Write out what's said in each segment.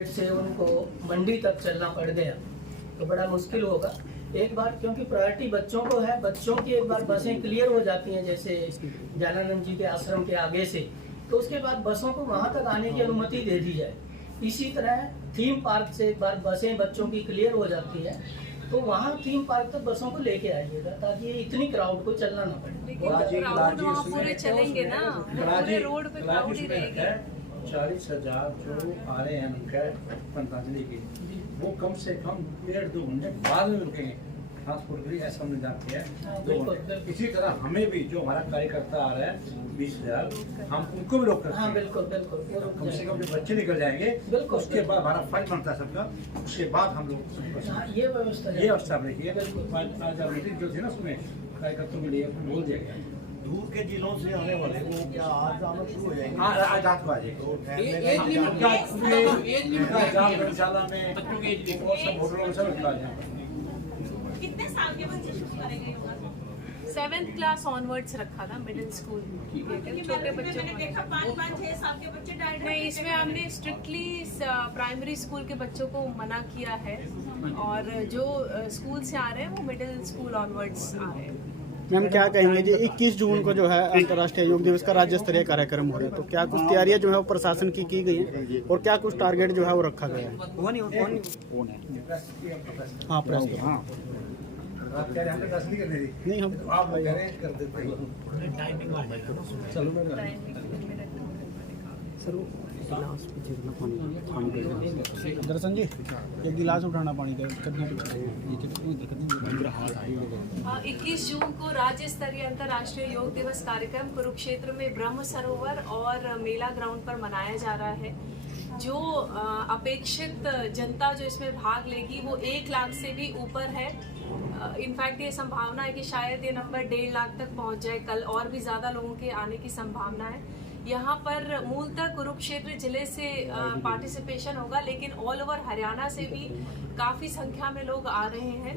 से उनको मंडी तक चलना पड़ गया तो बड़ा मुश्किल होगा। एक बार क्योंकि प्रायोरिटी बच्चों को है, बच्चों की एक बार बसें क्लियर हो जाती हैं जैसे ज्ञानानंद जी के आश्रम के आगे से, तो उसके बाद बसों को वहां तक आने की अनुमति दे दी जाए। इसी तरह थीम पार्क से एक बार बसें बच्चों की क्लियर हो जाती है तो वहाँ थीम पार्क तक बसों को लेके आइएगा ताकि ये इतनी क्राउड को चलना ना पड़े। पूरे चलेंगे ना, पूरे रोड पे क्राउड ही रहेगी। 40,000 जो आ रहे हैं उनके पंताजलि के, वो कम से कम 1.5-2 घंटे बाद में रुकेंगे ट्रांसपोर्ट के लिए, ऐसा हमने जाते हैं। तो इसी तरह हमें भी जो हमारा कार्यकर्ता आ रहा है 20,000, हम उनको भी रोक करते हैं। बिल्कुल बिल्कुल, कम से कम जब बच्चे निकल जाएंगे उसके बाद हमारा फर्ज बनता है सबका, उसके बाद हम लोग ये व्यवस्था देखिए। मीटिंग जो थी ना उसमें कार्यकर्ताओं के लिए बोल दिया गया दूर के जिलों से आने वाले वो क्या आज आना शुरू हो जाएंगे? आज रात को आ जाएगा धर्मशाला में और सब होटलों में सब निकला जाएगा। कितने साल के बच्चे शुरू करेंगे? 7th क्लास ऑनवर्ड्स रखा था, मिडिल स्कूल छोटे बच्चों को देखा। 5-6 साल के बच्चे डायरेक्ट नहीं, इसमें हमने स्ट्रिक्टली प्राइमरी स्कूल के बच्चों को मना किया है और जो स्कूल से आ रहे हैं वो मिडिल स्कूल ऑनवर्ड्स आ रहे हैं। मैम क्या कहेंगे जी 21 जून को जो है अंतर्राष्ट्रीय योग दिवस का राज्य स्तरीय कार्यक्रम हो रहा है, तो क्या कुछ तैयारियां जो है वो प्रशासन की गई है और क्या कुछ टारगेट जो है वो रखा गया है? हाँ प्रेस नहीं हम आप कर देते दर्शन जी एक गिलास उठाना पानी का। 21 जून को राज्य स्तरीय अंतर्राष्ट्रीय योग दिवस कार्यक्रम कुरुक्षेत्र में ब्रह्म सरोवर और मेला ग्राउंड पर मनाया जा रहा है। जो अपेक्षित जनता जो इसमें भाग लेगी वो 1 लाख से भी ऊपर है। इनफैक्ट ये संभावना है कि शायद ये नंबर 1.5 लाख तक पहुंच जाए कल, और भी ज़्यादा लोगों के आने की संभावना है। यहाँ पर मूलतः कुरुक्षेत्र जिले से पार्टिसिपेशन होगा, लेकिन ऑल ओवर हरियाणा से भी काफ़ी संख्या में लोग आ रहे हैं।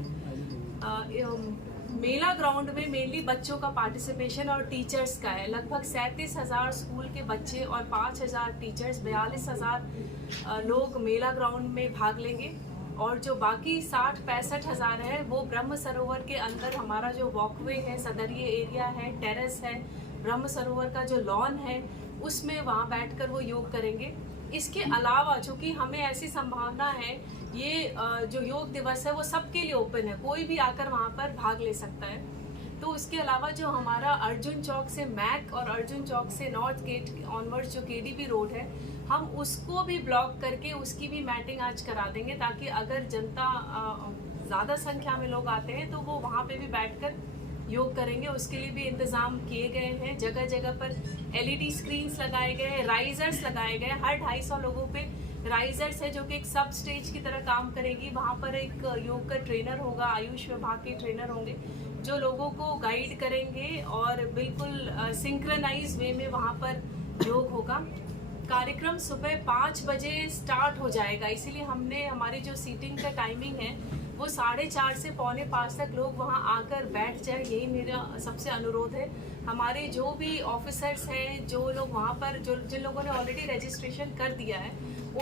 मेला ग्राउंड में मेनली बच्चों का पार्टिसिपेशन और टीचर्स का है। लगभग 37,000 स्कूल के बच्चे और 5,000 टीचर्स, 42,000 लोग मेला ग्राउंड में भाग लेंगे। और जो बाकी 60-65,000 है वो ब्रह्म सरोवर के अंदर हमारा जो वॉकवे है, सदरिये एरिया है, टेरेस है, ब्रह्म सरोवर का जो लॉन है उसमें वहाँ बैठकर वो योग करेंगे। इसके अलावा चूँकि हमें ऐसी संभावना है, ये जो योग दिवस है वो सबके लिए ओपन है, कोई भी आकर वहाँ पर भाग ले सकता है। तो उसके अलावा जो हमारा अर्जुन चौक से मैक और अर्जुन चौक से नॉर्थ गेट ऑनवर्ड्स जो केडीपी रोड है, हम उसको भी ब्लॉक करके उसकी भी मैटिंग आज करा देंगे, ताकि अगर जनता ज़्यादा संख्या में लोग आते हैं तो वो वहाँ पे भी बैठकर योग करेंगे। उसके लिए भी इंतज़ाम किए गए हैं। जगह जगह पर LED स्क्रीन्स लगाए गए हैं, राइजर्स लगाए गए हैं। हर 250 लोगों पे राइजर्स है जो कि एक सब स्टेज की तरह काम करेगी। वहाँ पर एक योग का ट्रेनर होगा, आयुष विभाग के ट्रेनर होंगे जो लोगों को गाइड करेंगे और बिल्कुल सिंक्रोनाइज वे में वहाँ पर योग होगा। कार्यक्रम सुबह 5 बजे स्टार्ट हो जाएगा, इसीलिए हमने हमारी जो सीटिंग का टाइमिंग है वो 4:30 से 4:45 तक लोग वहां आकर बैठ जाए, यही मेरा सबसे अनुरोध है। हमारे जो भी ऑफिसर्स हैं, जो लोग वहां पर जिन लोगों ने ऑलरेडी रजिस्ट्रेशन कर दिया है,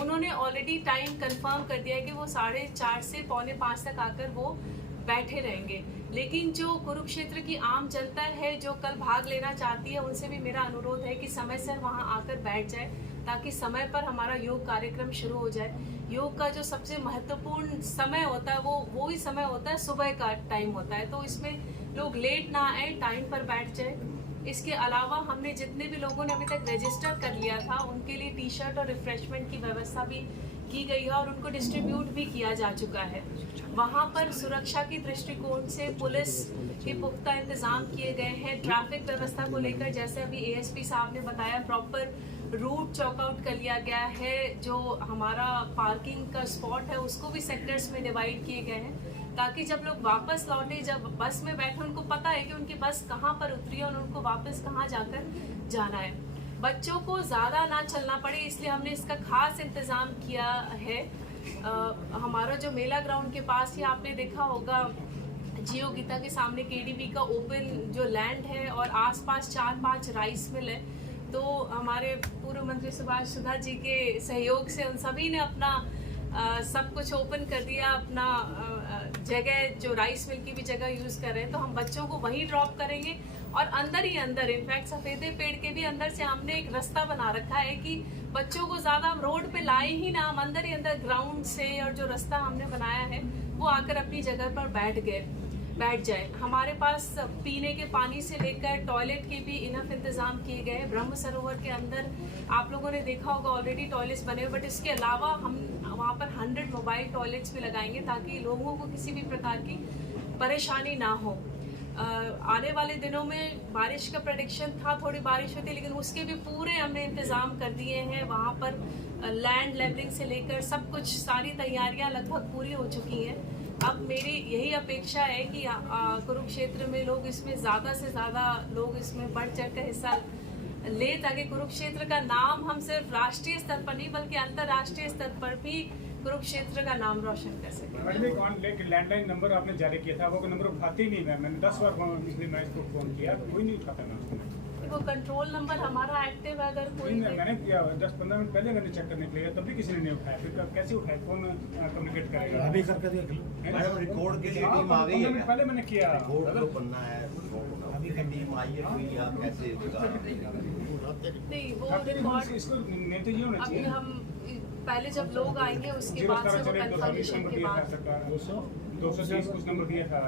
उन्होंने ऑलरेडी टाइम कंफर्म कर दिया है कि वो 4:30 से 4:45 तक आकर वो बैठे रहेंगे। लेकिन जो कुरुक्षेत्र की आम जनता है जो कल भाग लेना चाहती है, उनसे भी मेरा अनुरोध है कि समय से वहां आकर बैठ जाए, ताकि समय पर हमारा योग कार्यक्रम शुरू हो जाए। योग का जो सबसे महत्वपूर्ण समय होता है वो ही समय होता है, सुबह का टाइम होता है, तो इसमें लोग लेट ना आए, टाइम पर बैठ जाए। इसके अलावा हमने जितने भी लोगों ने अभी तक रजिस्टर कर लिया था उनके लिए टी-शर्ट और रिफ्रेशमेंट की व्यवस्था भी की गई है और उनको डिस्ट्रीब्यूट भी किया जा चुका है। वहाँ पर सुरक्षा की दृष्टिकोण से पुलिस के पुख्ता इंतजाम किए गए हैं। ट्रैफिक व्यवस्था को लेकर जैसे अभी ASP साहब ने बताया, प्रॉपर रूट चॉकआउट कर लिया गया है। जो हमारा पार्किंग का स्पॉट है उसको भी सेक्टर्स में डिवाइड किए गए हैं, ताकि जब लोग वापस लौटे, जब बस में बैठे, उनको पता है कि उनकी बस कहाँ पर उतरी है और उनको वापस कहाँ जाकर जाना है। बच्चों को ज़्यादा ना चलना पड़े, इसलिए हमने इसका खास इंतज़ाम किया है। हमारा जो मेला ग्राउंड के पास ही आपने देखा होगा, जियो गीता के सामने केडीबी का ओपन जो लैंड है और आसपास 4-5 राइस मिल है। तो हमारे पूर्व मंत्री सुभाष सुधा जी के सहयोग से उन सभी ने अपना सब कुछ ओपन कर दिया, अपना जगह जो राइस मिल की भी जगह यूज़ कर रहे हैं। तो हम बच्चों को वहीं ड्रॉप करेंगे और अंदर ही अंदर, इनफैक्ट सफ़ेदे पेड़ के भी अंदर से हमने एक रास्ता बना रखा है कि बच्चों को ज़्यादा रोड पे लाए ही ना, हम अंदर ही अंदर ग्राउंड से और जो रास्ता हमने बनाया है वो आकर अपनी जगह पर बैठ जाए। हमारे पास पीने के पानी से लेकर टॉयलेट के भी इनफ इंतज़ाम किए गए हैं। ब्रह्म सरोवर के अंदर आप लोगों ने देखा होगा ऑलरेडी टॉयलेट्स बने हुए, बट इसके अलावा हम वहाँ पर 100 मोबाइल टॉयलेट्स भी लगाएंगे ताकि लोगों को किसी भी प्रकार की परेशानी ना हो। आने वाले दिनों में बारिश का प्रेडिक्शन था, थोड़ी बारिश होती, लेकिन उसके भी पूरे हमने इंतज़ाम कर दिए हैं। वहाँ पर लैंड लेवलिंग से लेकर सब कुछ, सारी तैयारियाँ लगभग पूरी हो चुकी हैं। अब मेरी यही अपेक्षा है कि कुरुक्षेत्र में लोग इसमें ज़्यादा से ज़्यादा लोग इसमें बढ़ चढ़ कर हिस्सा ले, ताकि कुरुक्षेत्र का नाम हम सिर्फ राष्ट्रीय स्तर पर नहीं बल्कि अंतर्राष्ट्रीय स्तर पर भी कुरुक्षेत्र का नाम रोशन कर सकें। लैंडलाइन नंबर आपने जारी किया था, वो नंबर उठाते ही नहीं है। मैंने 10 बार इसलिए मैं इसको फोन किया, कोई नहीं उठाता ना। वो कंट्रोल नंबर हमारा एक्टिव है, अगर कोई मैंने किया 10-15 मिनट पहले मैंने चेक करने के लिए, तब भी किसी ने नहीं उठाया। फिर कैसे उठाए, कौन कम्युनिकेट करेगा? अभी करके देख लो, मैडम रिकॉर्ड के लिए टीम आ गई है। पहले मैंने किया, रिकॉर्ड तो बनना है, अभी का टीम आई है, कोई आप कैसे नहीं, वो रिकॉर्ड इसको नेता जी होना अभी चाहिए। हम पहले जब लोग आएंगे उसके बाद से वो कंफर्मेशन के बाद 230 कुछ नंबर दिया था,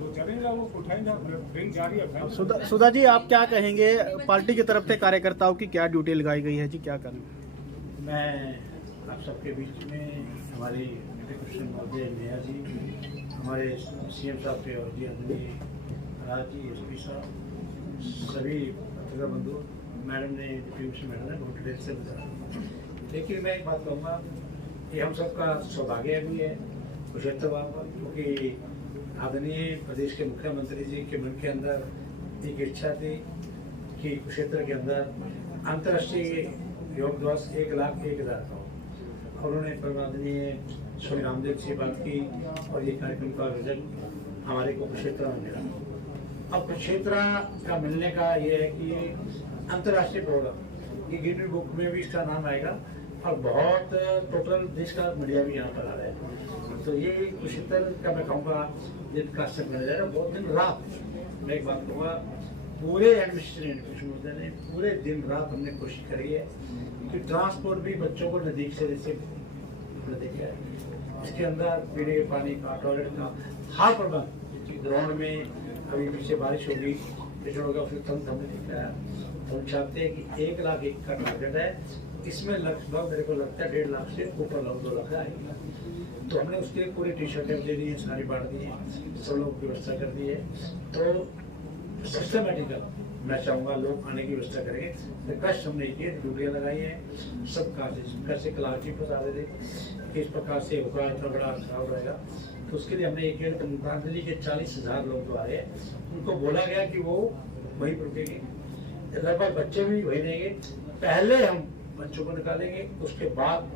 तो चलेगा, वो उठाएंगे, ट्रेन जारी है। सुधा जी, आप क्या कहेंगे, पार्टी की तरफ से कार्यकर्ताओं की क्या ड्यूटी लगाई गई है जी, क्या करेंगे? मैं आप सबके बीच में हमारे कृष्ण महोदय नेहा जी, हमारे सीएम साहब के और जी आदरणीय राज जी, एसपी साहब, सभी पत्रकार बंधु, मैडम ने डिप्टी मैडम ने बहुत डिटेल से बताया। लेकिन मैं एक बात कहूँगा, ये हम सबका सौभाग्य भी है कुरुक्षेत्र का, क्योंकि आदरणीय प्रदेश के मुख्यमंत्री जी के मन के अंदर एक इच्छा थी कि कुरुक्षेत्र के अंदर अंतर्राष्ट्रीय योग दिवस 1,01,000 का हो। उन्होंने आदरणीय श्री रामदेव से बात की और ये कार्यक्रम का आयोजन हमारे को कुरुक्षेत्र में मिला। अब कुरुक्षेत्र का मिलने का ये है कि ये अंतर्राष्ट्रीय प्रोग्राम, ये गिनीज बुक में भी इसका नाम आएगा और बहुत टोटल देश का मीडिया भी यहाँ पर आ रहा है। तो ये कुरुक्षेत्र का मैं कहूँगा दिन का बन जाएगा, बहुत दिन रात। मैं एक बात कहूँगा, पूरे एडमिनिस्ट्रेशन ने पूरे दिन रात हमने कोशिश करी है कि ट्रांसपोर्ट भी बच्चों को नज़दीक से जैसे देखा है, इसके अंदर पीने के पानी का, टॉयलेट का हर प्रबंध। ग्राउंड में अभी पीछे बारिश होगी, पेट्रोल होगा, उसमें तुरंत हमने देखा है। हम चाहते हैं कि 1,01,000 का टारगेट है, इसमें लगभग मेरे को लगता है 1.5 लाख से ऊपर 2 लाख आएगा। तो हमने उसके लिए पूरी टी-शर्टें दे दी हैं, सारी बांट दी हैं, सब लोग की व्यवस्था कर दी है। तो सिस्टमेटिकल मैं चाहूँगा लोग आने की व्यवस्था करेंगे। तो कष्ट हमने किए, ड्यूटियाँ लगाई हैं, सब कैसे क्लारिटी बता दे कि इस प्रकार से होगा, इतना बड़ा खराब रहेगा। तो उसके लिए हमने एक गीतांजलि के 40,000 लोग जो आ रहे हैं उनको बोला गया कि वो वहीं पर रुकेंगे, लगभग बच्चे भी वहीं रहेंगे। पहले हम बच्चों को निकालेंगे, उसके बाद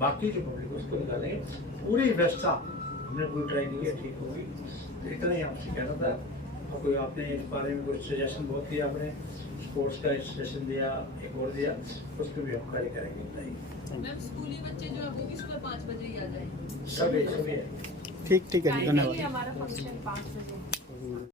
बाकी जो पब्लिक उसको निकालेंगे। पूरी व्यवस्था हमने पूरी ट्राई की है, ठीक होगी। तो इतना ही आपसे कहना था। और कोई आपने इस बारे में कोई सजेशन बहुत दिया, आपने स्पोर्ट्स का सजेशन दिया, एक और दिया, उस पर भी हम कार्य करेंगे। मैम, स्कूली बच्चे जो है वो भी सुबह 5 बजे ही आ जाएंगे। सभी है। ठीक है जी, धन्यवाद। हमारा फंक्शन 5 बजे।